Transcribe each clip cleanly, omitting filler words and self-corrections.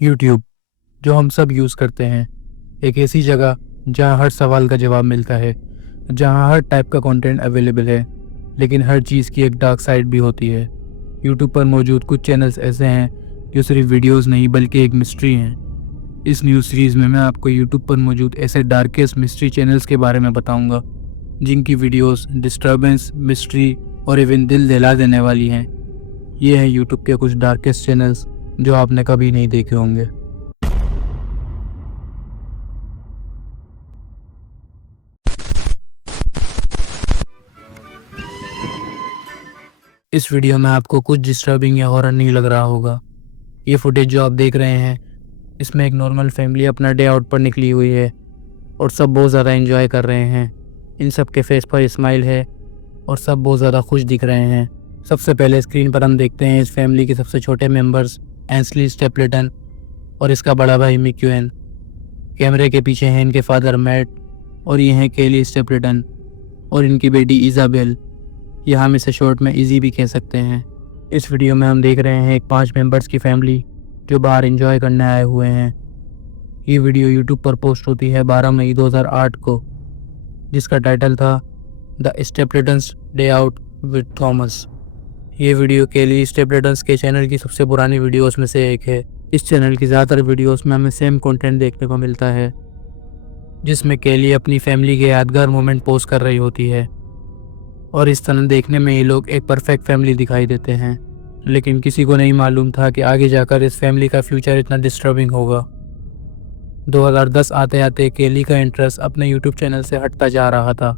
YouTube, जो हम सब यूज़ करते हैं, एक ऐसी जगह जहाँ हर सवाल का जवाब मिलता है, जहाँ हर टाइप का कंटेंट अवेलेबल है, लेकिन हर चीज़ की एक डार्क साइड भी होती है। यूट्यूब पर मौजूद कुछ चैनल्स ऐसे हैं जो सिर्फ वीडियोस नहीं बल्कि एक मिस्ट्री हैं। इस न्यूज़ सीरीज़ में मैं आपको यूट्यूब पर मौजूद ऐसे डार्केस्ट मिस्ट्री चैनल्स के बारे में बताऊंगा, जिनकी वीडियोस डिस्टर्बेंस, मिस्ट्री और इवन दिल दहला देने वाली हैं। ये हैं यूट्यूब के कुछ डार्केस्ट चैनल्स जो आपने कभी नहीं देखे होंगे। इस वीडियो में आपको कुछ डिस्टर्बिंग या हॉरर नहीं लग रहा होगा। ये फुटेज जो आप देख रहे हैं, इसमें एक नॉर्मल फैमिली अपना डे आउट पर निकली हुई है और सब बहुत ज़्यादा एंजॉय कर रहे हैं। इन सब के फेस पर स्माइल है और सब बहुत ज़्यादा खुश दिख रहे हैं। सबसे पहले स्क्रीन पर हम देखते हैं इस फैमिली के सबसे छोटे मेंबर्स, एंस्ली स्टेपलेटन और इसका बड़ा भाई मिक्यूएन। कैमरे के पीछे हैं इनके फादर मैट और ये हैं केली स्टेपलेटन और इनकी बेटी इजाबेल, या हम इसे शॉर्ट में इजी भी कह सकते हैं। इस वीडियो में हम देख रहे हैं एक 5 मेंबर्स की फैमिली जो बाहर एंजॉय करने आए हुए हैं। ये वीडियो यूट्यूब पर पोस्ट होती है 12 मई 2008 को, जिसका टाइटल था the Stapletons day out with Thomas. ये वीडियो केली स्टेपलेटन्स के चैनल की सबसे पुरानी वीडियोस में से एक है। इस चैनल की ज़्यादातर वीडियोस में हमें सेम कंटेंट देखने को मिलता है, जिसमें केली अपनी फैमिली के यादगार मोमेंट पोस्ट कर रही होती है और इस तरह देखने में ये लोग एक परफेक्ट फैमिली दिखाई देते हैं। लेकिन किसी को नहीं मालूम था कि आगे जाकर इस फैमिली का फ्यूचर इतना डिस्टर्बिंग होगा। 2010 आते आते केली का इंटरेस्ट अपने यूट्यूब चैनल से हटता जा रहा था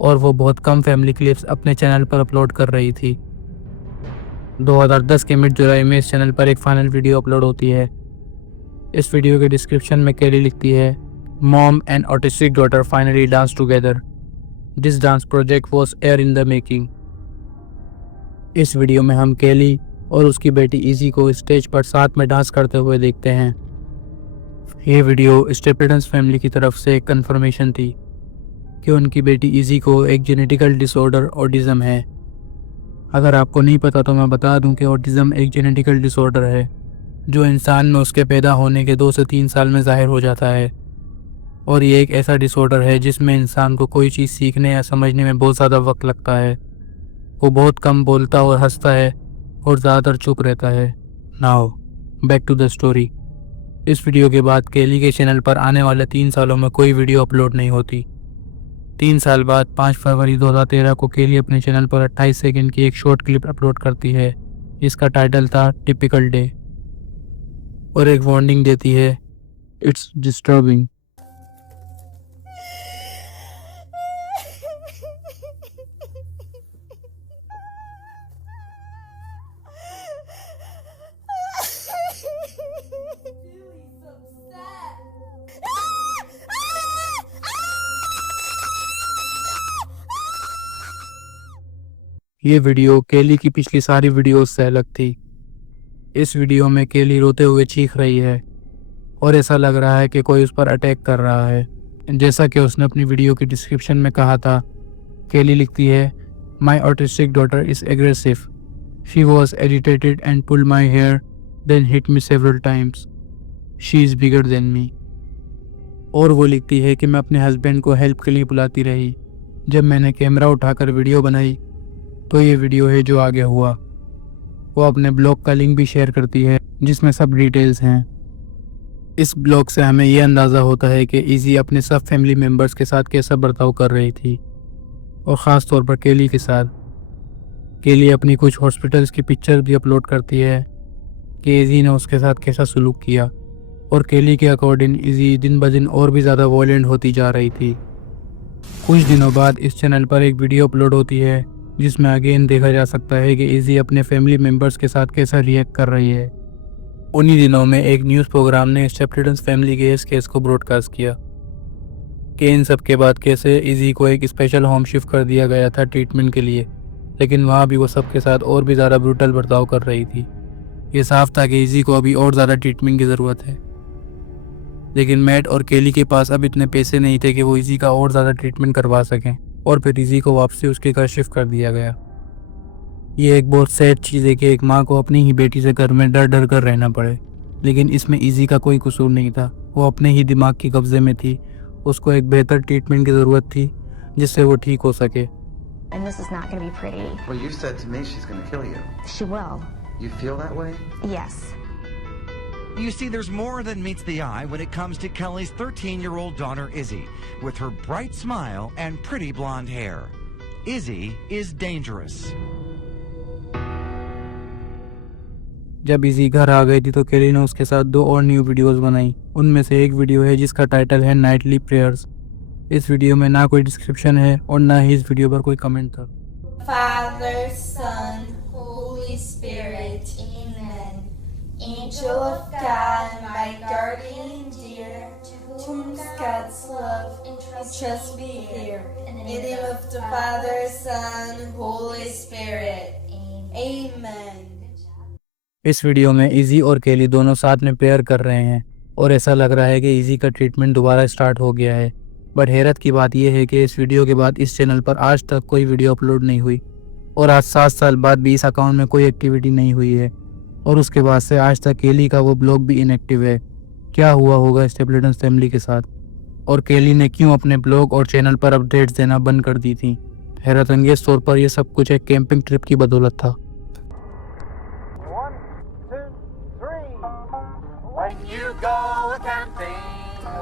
और वो बहुत कम फैमिली क्लिप्स अपने चैनल पर अपलोड कर रही थी। 2010 के मिड जुलाई में इस चैनल पर एक फाइनल वीडियो अपलोड होती है। इस वीडियो के डिस्क्रिप्शन में केली लिखती है, mom and autistic daughter finally dance together. This dance project was air in the making. इस वीडियो में हम केली और उसकी बेटी इजी को स्टेज पर साथ में डांस करते हुए देखते हैं। ये वीडियो स्टेपलेटन्स फैमिली की तरफ से एक कंफर्मेशन थी कि उनकी बेटी इजी को एक जेनेटिकल डिसऑर्डर ऑटिज्म है। अगर आपको नहीं पता तो मैं बता दूं कि ऑटिज्म एक जेनेटिकल डिसऑर्डर है जो इंसान में उसके पैदा होने के 2 से 3 साल में ज़ाहिर हो जाता है, और ये एक ऐसा डिसऑर्डर है जिसमें इंसान को कोई चीज़ सीखने या समझने में बहुत ज़्यादा वक्त लगता है। वो बहुत कम बोलता और हंसता है और ज़्यादातर चुप रहता है। Now back to the story. इस वीडियो के बाद केली के चैनल पर आने वाले 3 सालों में कोई वीडियो अपलोड नहीं होती। 3 साल बाद 5 फरवरी 2013 को केली अपने चैनल पर 28 सेकंड की एक शॉर्ट क्लिप अपलोड करती है, जिसका टाइटल था टिपिकल डे, और एक वार्निंग देती है, इट्स डिस्टर्बिंग। ये वीडियो केली की पिछली सारी वीडियोस से अलग थी। इस वीडियो में केली रोते हुए चीख रही है और ऐसा लग रहा है कि कोई उस पर अटैक कर रहा है। जैसा कि उसने अपनी वीडियो की डिस्क्रिप्शन में कहा था, केली लिखती है, my autistic daughter is aggressive, she was agitated and pulled my hair then hit me several times, she is bigger than me. और वो लिखती है कि मैं अपने हस्बैंड को हेल्प के लिए बुलाती रही। जब मैंने कैमरा उठाकर वीडियो बनाई तो ये वीडियो है जो आगे हुआ। वो अपने ब्लॉग का लिंक भी शेयर करती है जिसमें सब डिटेल्स हैं। इस ब्लॉग से हमें ये अंदाज़ा होता है कि इजी अपने सब फैमिली मेम्बर्स के साथ कैसा बर्ताव कर रही थी, और ख़ास तौर पर केली के साथ। केली अपनी कुछ हॉस्पिटल्स की पिक्चर भी अपलोड करती है कि इजी ने उसके साथ कैसा सलूक किया, और केली के अकॉर्डिंग इजी दिन ब दिन और भी ज़्यादा वॉयलेंट होती जा रही थी। कुछ दिनों बाद इस चैनल पर एक वीडियो अपलोड होती है जिसमें अगेन देखा जा सकता है कि इजी अपने फैमिली मेम्बर्स के साथ कैसा रिएक्ट कर रही है। उन्हीं दिनों में एक न्यूज़ प्रोग्राम ने स्टेपलेटन्स फैमिली के इस केस को ब्रॉडकास्ट किया कि इन सब के बाद कैसे इजी को एक स्पेशल होम शिफ्ट कर दिया गया था ट्रीटमेंट के लिए, लेकिन वहाँ भी वो सबके साथ और भी ज़्यादा ब्रूटल बर्ताव कर रही थी। ये साफ था कि इजी को अभी और ज़्यादा ट्रीटमेंट की ज़रूरत है, लेकिन मैट और केली के पास अब इतने पैसे नहीं थे कि वो इजी का और ज़्यादा ट्रीटमेंट करवा सकें, और फिर इजी को वापसी उसके घर शिफ्ट कर दिया गया। ये एक बहुत सैड चीज़ है कि एक माँ को अपनी ही बेटी से घर में डर डर कर रहना पड़े। लेकिन इसमें इजी का कोई कसूर नहीं था। वो अपने ही दिमाग के कब्जे में थी। उसको एक बेहतर ट्रीटमेंट की ज़रूरत थी जिससे वो ठीक हो सके। And this is not going to be pretty. Well, you said to me she's going to kill you. She will. You feel that way? Yes. You see, there's more than meets the eye when it comes to Kelly's 13-year-old daughter, Izzy, with her bright smile and pretty blonde hair. Izzy is dangerous. जब easy घर आ गई थी तो केली ने उसके साथ 2 और न्यू वीडियोस बनाई। उनमें से एक वीडियो है जिसका टाइटल है नाइटली प्रेयर्स। इस वीडियो में ना कोई डिस्क्रिप्शन है और ना ही इस वीडियो पर कोई कमेंट था। Father, Son, Holy Spirit, Amen. Angel of God, my guardian dear, to whom God's love entrust me here. In the name of the Father, Son, Holy Spirit, Amen. इस video में easy और केली दोनों साथ में prayer कर रहे हैं और ऐसा लग रहा है कि इजी का ट्रीटमेंट दोबारा स्टार्ट हो गया है। बट हैरत की बात यह है कि इस वीडियो के बाद इस चैनल पर आज तक कोई वीडियो अपलोड नहीं हुई और आज 7 साल बाद भी इस अकाउंट में कोई एक्टिविटी नहीं हुई है और उसके बाद से आज तक केली का वो ब्लॉग भी इनएक्टिव है। क्या हुआ होगा स्टेपलेटन फैमिली के साथ और केली ने क्यों अपने ब्लॉग और चैनल पर अपडेट्स देना बंद कर दी थी? हैरत अंगेज तौर पर यह सब कुछ एक कैंपिंग ट्रिप की बदौलत था। When you go camping,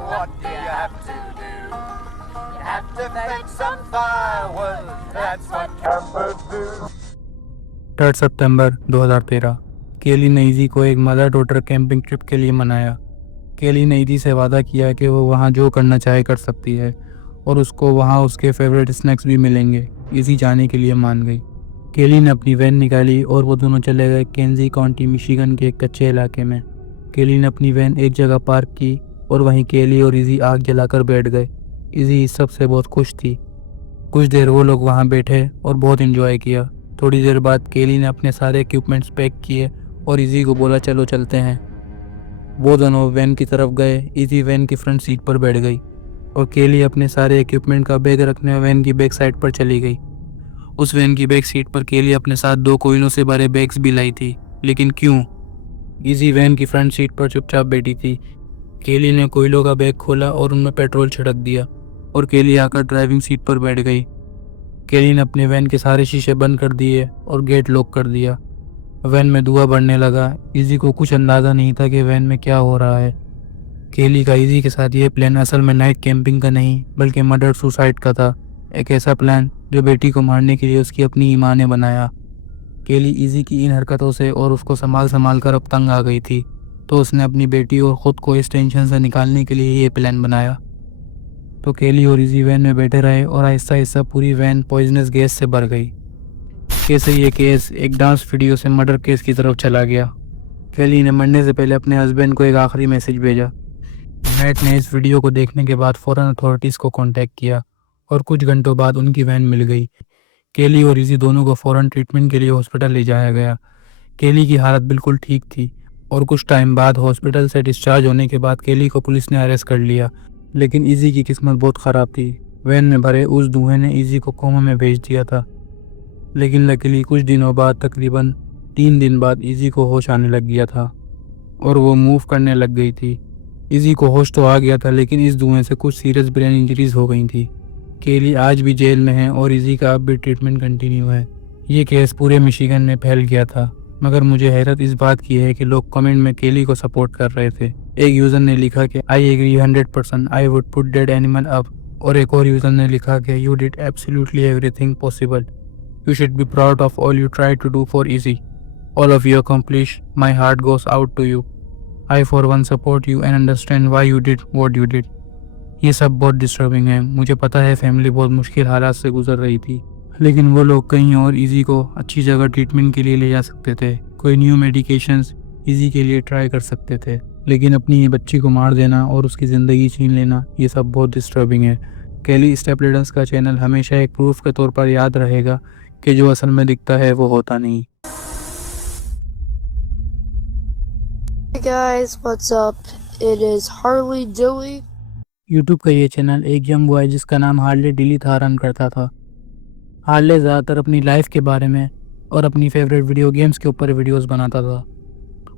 what do you have to do? You have to fetch some firewood, that's what campers do. 3 सितंबर 2013 केली ने इजी को एक मदर डॉटर कैंपिंग ट्रिप के लिए मनाया। केली ने इजी से वादा किया कि वो वहाँ जो करना चाहे कर सकती है और उसको वहाँ उसके फेवरेट स्नैक्स भी मिलेंगे। इजी जाने के लिए मान गई। केली ने अपनी वैन निकाली और वो दोनों चले गए केंजी काउंटी मिशिगन के एक कच्चे इलाके में। केली ने अपनी वैन एक जगह पार्क की और वहीं केली और इजी आग जलाकर बैठ गए। इजी इस सब से बहुत खुश थी। कुछ देर वो लोग वहाँ बैठे और बहुत एंजॉय किया। थोड़ी देर बाद केली ने अपने सारे इक्विपमेंट्स पैक किए और इजी को बोला चलो चलते हैं। वो दोनों वैन की तरफ गए। इजी वैन की फ्रंट सीट पर बैठ गई और केली अपने सारे इक्विपमेंट का बैग रखने वैन की बैक साइड पर चली गई। उस वैन की बैक सीट पर केली अपने साथ 2 कोयलों से भरे बैग्स भी लाई थी। लेकिन क्यों? इजी वैन की फ्रंट सीट पर चुपचाप बैठी थी। केली ने कोयलों का बैग खोला और उनमें पेट्रोल छिड़क दिया और केली आकर ड्राइविंग सीट पर बैठ गई। केली ने अपने वैन के सारे शीशे बंद कर दिए और गेट लॉक कर दिया। वैन में धुआं बढ़ने लगा। इजी को कुछ अंदाज़ा नहीं था कि वैन में क्या हो रहा है। केली का इजी के साथ ये प्लान असल में नाइट कैंपिंग का नहीं बल्कि मर्डर सुसाइड का था। एक ऐसा प्लान जो बेटी को मारने के लिए उसकी अपनी माँ ने बनाया। केली इजी की इन हरकतों से और उसको संभाल कर अब तंग आ गई थी तो उसने अपनी बेटी और ख़ुद को इस टेंशन से निकालने के लिए ये प्लान बनाया। तो केली और इजी वैन में बैठे रहे और आहिस्ता आहिस्ता पूरी वैन पॉइजनस गैस से भर गई। कैसे ये केस एक डांस वीडियो से मर्डर केस की तरफ चला गया। केली ने मरने से पहले अपने हस्बैंड को एक आखिरी मैसेज भेजा। मैट ने इस वीडियो को देखने के बाद फ़ौरन अथॉरिटीज़ को कांटेक्ट किया और कुछ घंटों बाद उनकी वैन मिल गई। केली और इजी दोनों को फ़ौरन ट्रीटमेंट के लिए हॉस्पिटल ले जाया गया। केली की हालत बिल्कुल ठीक थी और कुछ टाइम बाद हॉस्पिटल से डिस्चार्ज होने के बाद केली को पुलिस ने अरेस्ट कर लिया। लेकिन इजी की किस्मत बहुत ख़राब थी। वैन में भरे उस धुएं ने इजी को कोमा में भेज दिया था। लेकिन लकीली कुछ दिनों बाद तकरीबन 3 दिन बाद इजी को होश आने लग गया था और वो मूव करने लग गई थी। इजी को होश तो आ गया था लेकिन इस धुएं से कुछ सीरियस ब्रेन इंजरीज हो गई थी। केली आज भी जेल में है और इजी का अब भी ट्रीटमेंट कंटिन्यू है। ये केस पूरे मिशिगन में फैल गया था मगर मुझे हैरत इस बात की है कि लोग कमेंट में केली को सपोर्ट कर रहे थे। एक यूज़र ने लिखा कि I agree 100%, I would put dead animal up और एक और यूज़र ने लिखा कि you did absolutely everything possible, you should be proud of all you try to do for easy, all of you accomplish, my heart goes out to you, I for one support you and understand why you did what you did. ये सब बहुत disturbing है। मुझे पता है family बहुत मुश्किल हालात से गुजर रही थी लेकिन वो लोग कहीं और इजी को अच्छी जगह ट्रीटमेंट के लिए ले जा सकते थे। कोई न्यू मेडिकेशंस इजी के लिए ट्राई कर सकते थे लेकिन अपनी ये बच्ची को मार देना और उसकी ज़िंदगी छीन लेना ये सब बहुत डिस्टर्बिंग है। केली स्टेपलेटन्स का चैनल हमेशा एक प्रूफ के तौर पर याद रहेगा कि जो असल में दिखता है वो होता नहीं। Hey guys, what's up? It is Harley Dilly. YouTube का ये चैनल एक यंग बॉय जिसका नाम हार्ले डिली था रन करता था। हार्ले ज़्यादातर अपनी लाइफ के बारे में और अपनी फेवरेट वीडियो गेम्स के ऊपर वीडियोस बनाता था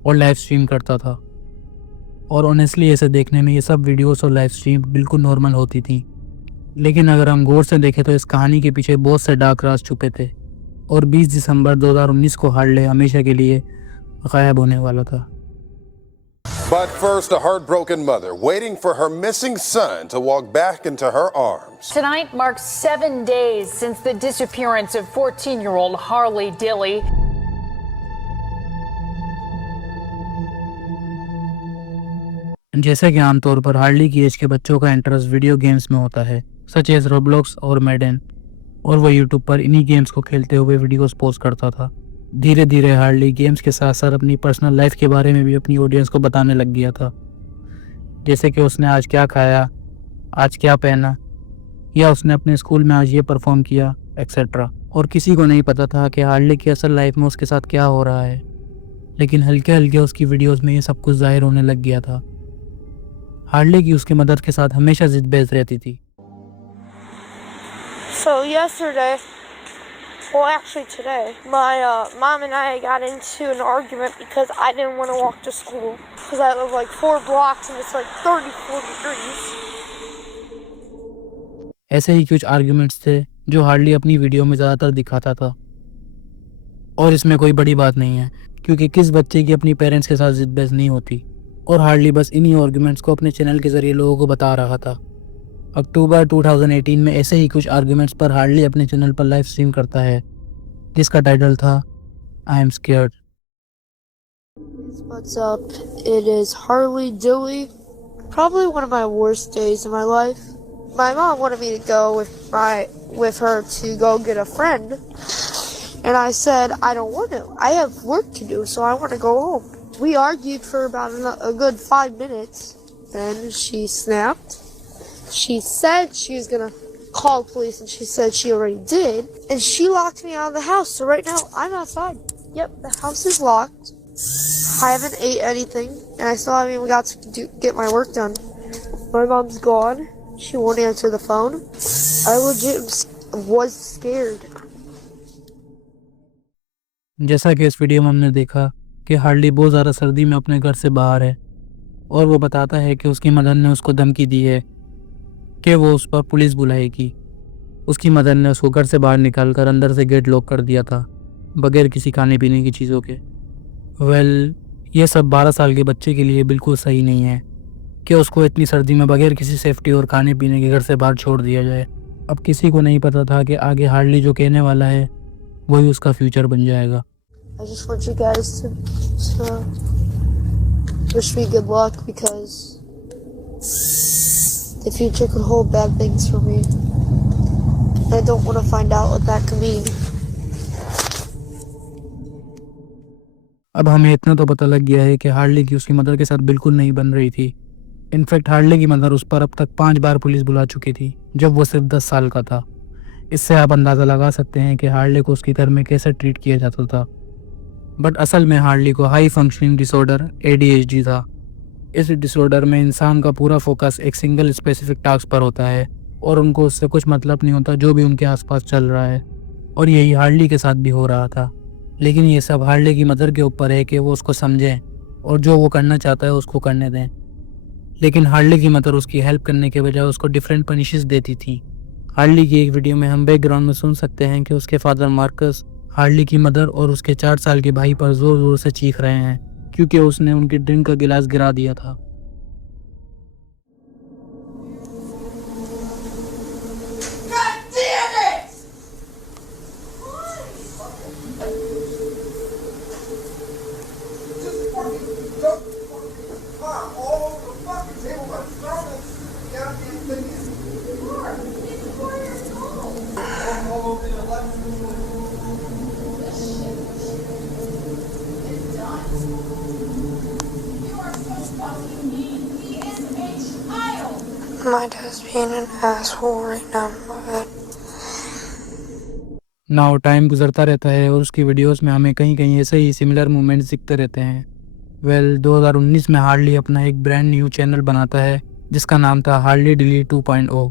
और लाइव स्ट्रीम करता था। और ऑनेस्टली ऐसे देखने में ये सब वीडियोस और लाइव स्ट्रीम बिल्कुल नॉर्मल होती थी, लेकिन अगर हम गौर से देखें तो इस कहानी के पीछे बहुत से डार्क राज छुपे थे और 20 दिसंबर 2019 को हार्ले हमेशा के लिए गायब होने वाला था। But first, a heartbroken mother waiting for her missing son to walk back into her arms. Tonight marks 7 days since the disappearance of 14-year-old Harley Dilley. जैसे कि आमतौर पर हार्ली की एज के बच्चों का इंटरेस्ट वीडियो गेम्स में होता है, सच एज रोब्लॉक्स और मैडन, और वह यूट्यूब पर इन्हीं गेम्स को खेलते हुए वीडियोस पोस्ट करता था। धीरे धीरे हार्ली गेम्स के साथ साथ अपनी पर्सनल लाइफ के बारे में भी अपनी ऑडियंस को बताने लग गया था, जैसे कि उसने आज क्या खाया, आज क्या पहना, या उसने अपने स्कूल में आज ये परफॉर्म किया, एक्सेट्रा। और किसी को नहीं पता था कि हार्ली की असल लाइफ में उसके साथ क्या हो रहा है, लेकिन हल्के हल्के उसकी वीडियोस में ये सब कुछ जाहिर होने लग गया था। हार्ली की उसके मदद के साथ हमेशा जिद बहस रहती थी। So yesterday, well actually today, my mom and I got into an argument because I didn't want to walk to school because I live like 4 blocks and it's like 34 degrees. ऐसे ही कुछ आर्ग्यूमेंट्स थे जो Harley अपनी video में ज़्यादातर दिखाता था, और इसमें कोई बड़ी बात नहीं है क्योंकि किस बच्चे की अपनी पेरेंट्स के साथ जिद बहस नहीं होती, और हार्ली बस इन्हीं आर्ग्यूमेंट्स को अपने चैनल के ज़रिए लोगों को बता रहा था। अक्टूबर 2018 में ऐसे ही कुछ आर्ग्यूमेंट्स पर हार्ली अपने चैनल पर लाइव स्ट्रीम करता है, जिसका टाइटल था I am scared. What's up? It is Harley Dilley. Probably one of my worst days in my life. My mom wanted me to go with her to go get a friend, and I said I don't want to. I have work to do, so I want to go home. We argued for about a good 5 minutes. Then she snapped. She said she was gonna call police, and she said she already did. And she locked me out of the house. So right now I'm outside. Yep, the house is locked. I haven't ate anything, and I still haven't even got to get my work done. My mom's gone. She won't answer the phone. I legit was scared. जैसा कि इस video में हमने देखा कि Harley बहुत ज़्यादा सर्दी में अपने घर से बाहर है, और वो बताता है कि उसकी मदर ने उसको धमकी दी है कि वो उस पर पुलिस बुलाएगी। उसकी मदर ने उसको घर से बाहर निकालकर अंदर से गेट लॉक कर दिया था, बगैर किसी खाने पीने की चीज़ों के। ये सब 12 साल के बच्चे के लिए बिल्कुल सही नहीं है कि उसको इतनी सर्दी में बगैर किसी सेफ्टी और खाने पीने के घर से बाहर छोड़ दिया जाए। अब किसी को नहीं पता था कि आगे हार्ली जो कहने वाला है वही उसका फ्यूचर बन जाएगा। I just want you guys to wish me good luck because the future could hold bad things for me. I don't want to find out what that could mean. अब हमें इतना तो पता लग गया है कि हार्ली की उसकी मदर के साथ बिल्कुल नहीं बन रही थी। इनफैक्ट हार्ली की मदर उस पर अब तक 5 बार पुलिस बुला चुकी थी जब वो सिर्फ 10 साल का था। इससे आप अंदाज़ा लगा सकते हैं कि हार्ली को उसके घर में कैसे ट्रीट किया जाता था। बट असल में हार्ली को हाई फंक्शनिंग डिसऑर्डर ADHD था। इस डिसऑर्डर में इंसान का पूरा फोकस एक सिंगल स्पेसिफिक टास्क पर होता है और उनको उससे कुछ मतलब नहीं होता जो भी उनके आसपास चल रहा है, और यही हार्ली के साथ भी हो रहा था। लेकिन ये सब हार्ली की मदर के ऊपर है कि वो उसको समझें और जो वो करना चाहता है उसको करने दें। लेकिन हार्ली की मदर उसकी हेल्प करने के बजाय उसको डिफरेंट पनिशेस देती थी। हार्ली की एक वीडियो में हम बैकग्राउंड में सुन सकते हैं कि उसके फादर मार्कस हार्ली की मदर और उसके 4 साल के भाई पर जोर जोर से चीख रहे हैं क्योंकि उसने उनकी ड्रिंक का गिलास गिरा दिया था। My dad's being an asshole right now, but now time गुजरता रहता है और उसकी वीडियोस में हमें कहीं कहीं ऐसे ही सिमिलर मूवमेंट्स दिखते रहते हैं। 2019 में हार्ली अपना एक ब्रांड न्यू चैनल बनाता है जिसका नाम था हार्ली डिली 2.0।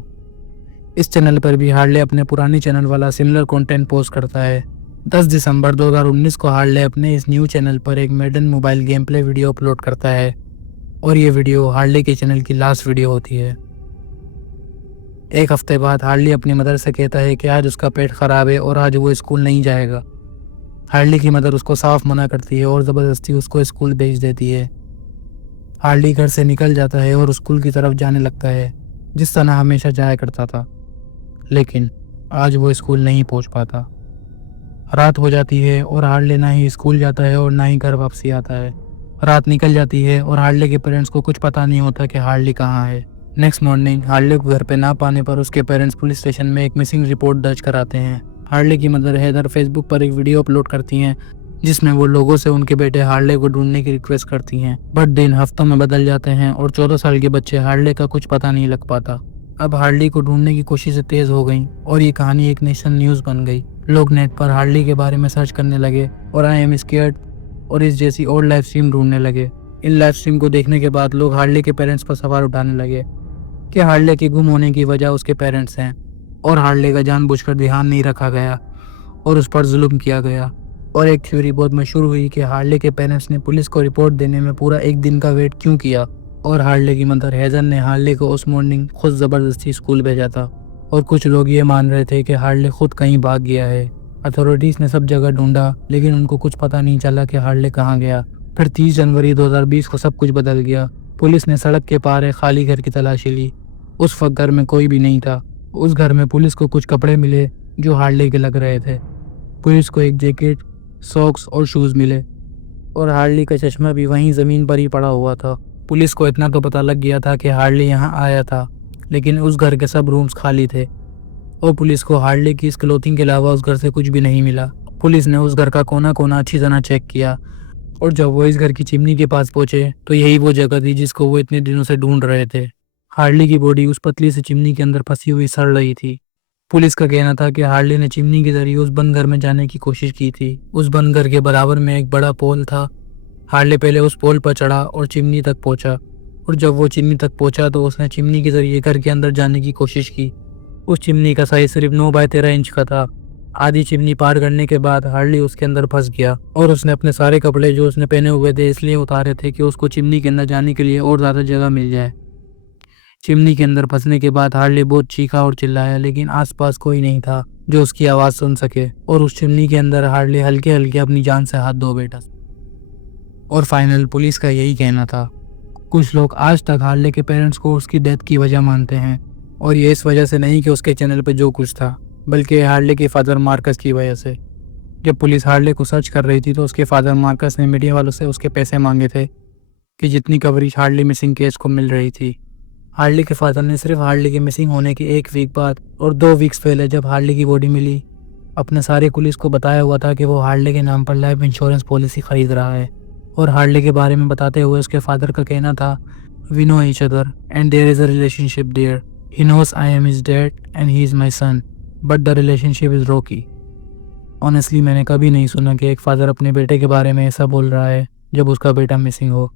इस चैनल पर भी हार्ले अपने पुराने चैनल वाला सिमिलर कंटेंट पोस्ट करता है। 10 दिसंबर 2019 को हार्ले अपने इस न्यू चैनल पर एक मैडन mobile game play video upload करता है और ये वीडियो हार्ली के चैनल की लास्ट वीडियो होती है। एक हफ्ते बाद हार्ली अपनी मदर से कहता है कि आज उसका पेट ख़राब है और आज वो स्कूल नहीं जाएगा। हार्ली की मदर उसको साफ मना करती है और ज़बरदस्ती उसको स्कूल भेज देती है। हार्ली घर से निकल जाता है और स्कूल की तरफ जाने लगता है जिस तरह हमेशा जाया करता था, लेकिन आज वो स्कूल नहीं पहुंच पाता। रात हो जाती है और हार्ले ना ही स्कूल जाता है और ना ही घर वापसी आता है। रात निकल जाती है और हार्ले के पेरेंट्स को कुछ पता नहीं होता कि हार्ली कहाँ है। नेक्स्ट मॉर्निंग हार्ले को घर पे ना पाने पर उसके पेरेंट्स पुलिस स्टेशन में एक मिसिंग रिपोर्ट दर्ज कराते हैं। हार्ले की मदर हेदर फेसबुक पर एक वीडियो अपलोड करती हैं जिसमें वो लोगों से उनके बेटे हार्ले को ढूंढने की रिक्वेस्ट करती हैं। बट दिन हफ्तों में बदल जाते हैं और 14 साल के बच्चे हार्ले का कुछ पता नहीं लग पाता। अब हार्ली को ढूंढने की कोशिशें तेज हो गई और ये कहानी एक नेशनल न्यूज़ बन गई। लोग नेट पर हार्ली के बारे में सर्च करने लगे और आई एम स्केयर्ड और इस जैसी और लाइव स्ट्रीम ढूंढने लगे। इन लाइव स्ट्रीम को देखने के बाद लोग हार्ली के पेरेंट्स पर सवाल उठाने लगे कि हार्ले के गुम होने की वजह उसके पेरेंट्स हैं और हार्ले का जानबूझकर ध्यान नहीं रखा गया और उस पर जुल्म किया गया। और एक थ्योरी बहुत मशहूर हुई कि हार्ले के पेरेंट्स ने पुलिस को रिपोर्ट देने में पूरा एक दिन का वेट क्यों किया और हार्ले की मदर हेदर ने हार्ले को उस मॉर्निंग खुद ज़बरदस्ती स्कूल भेजा था। और कुछ लोग ये मान रहे थे कि हार्ले खुद कहीं भाग गया है। अथॉरिटीज़ ने सब जगह ढूंढा लेकिन उनको कुछ पता नहीं चला कि हार्ले कहाँ गया। फिर 30 जनवरी 2020 को सब कुछ बदल गया। पुलिस ने सड़क के पार एक खाली घर की तलाशी ली। उस वक्त घर में कोई भी नहीं था। उस घर में पुलिस को कुछ कपड़े मिले जो हार्ले के लग रहे थे। पुलिस को एक जैकेट, सॉक्स और शूज़ मिले और हार्ली का चश्मा भी वहीं ज़मीन पर ही पड़ा हुआ था। पुलिस को इतना तो पता लग गया था कि हार्ली यहाँ आया था, लेकिन उस घर के सब रूम्स खाली थे और पुलिस को हार्ली की इस क्लोथिंग के अलावा उस घर से कुछ भी नहीं मिला। पुलिस ने उस घर का कोना कोना अच्छी तरह चेक किया और जब वो इस घर की चिमनी के पास पहुंचे तो यही वो जगह थी जिसको वो इतने दिनों से ढूंढ रहे थे। हार्ली की बॉडी उस पतली सी चिमनी के अंदर फंसी हुई सड़ रही थी। पुलिस का कहना था कि हार्ली ने चिमनी के जरिए उस बंद घर में जाने की कोशिश की थी। उस बंद घर के बराबर में एक बड़ा पोल था। हार्ले पहले उस पोल पर चढ़ा और चिमनी तक पहुंचा और जब वो चिमनी तक पहुंचा तो उसने चिमनी के जरिए घर के अंदर जाने की कोशिश की। उस चिमनी का साइज सिर्फ 9 बाय 13 इंच का था। आधी चिमनी पार करने के बाद हार्ली उसके अंदर फंस गया और उसने अपने सारे कपड़े जो उसने पहने हुए थे इसलिए उतारे थे कि उसको चिमनी के अंदर जाने के लिए और ज़्यादा जगह मिल जाए। चिमनी के अंदर फंसने के बाद हार्ले बहुत चीखा और चिल्लाया, लेकिन आसपास कोई नहीं था जो उसकी आवाज़ सुन सके और उस चिमनी के अंदर हार्ले हल्के हल्के अपनी जान से हाथ धो बैठा। और फाइनल पुलिस का यही कहना था। कुछ लोग आज तक हार्ले के पेरेंट्स को उसकी डेथ की वजह मानते हैं और ये इस वजह से नहीं कि उसके चैनल पे जो कुछ था, बल्कि हार्ले के फादर मार्कस की वजह से। जब पुलिस हार्ले को सर्च कर रही थी तो उसके फादर मार्कस ने मीडिया वालों से उसके पैसे मांगे थे कि जितनी कवरेज हार्ले मिसिंग केस को मिल रही थी। हार्ले के फादर ने सिर्फ हार्ले के मिसिंग होने के 1 वीक बाद और 2 वीक्स पहले जब हार्ले की बॉडी मिली अपने सारे पुलिस को बताया हुआ था कि वो हार्ले के नाम पर लाइफ इंश्योरेंस पॉलिसी खरीद रहा है। और हार्ले के बारे में बताते हुए उसके फादर का कहना था, we know each other and there is a relationship there. He knows I am his dad and he is my son but the relationship is rocky. Honestly मैंने कभी नहीं सुना कि एक फादर अपने बेटे के बारे में ऐसा बोल रहा है जब उसका बेटा मिसिंग हो।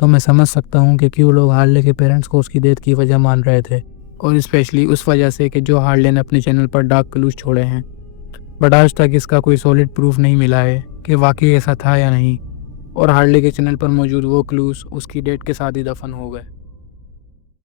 तो मैं समझ सकता हूँ कि क्यों लोग हार्ले के पेरेंट्स को उसकी डेथ की वजह मान रहे थे, और स्पेशली उस वजह से कि जो हार्ले ने अपने चैनल पर डार्क क्लूज छोड़े हैं। बट आज तक इसका कोई सॉलिड प्रूफ नहीं मिला है कि वाकई ऐसा था या नहीं, और हार्ले के चैनल पर मौजूद वो क्लूज उसकी डेथ के साथ ही दफन हो गए।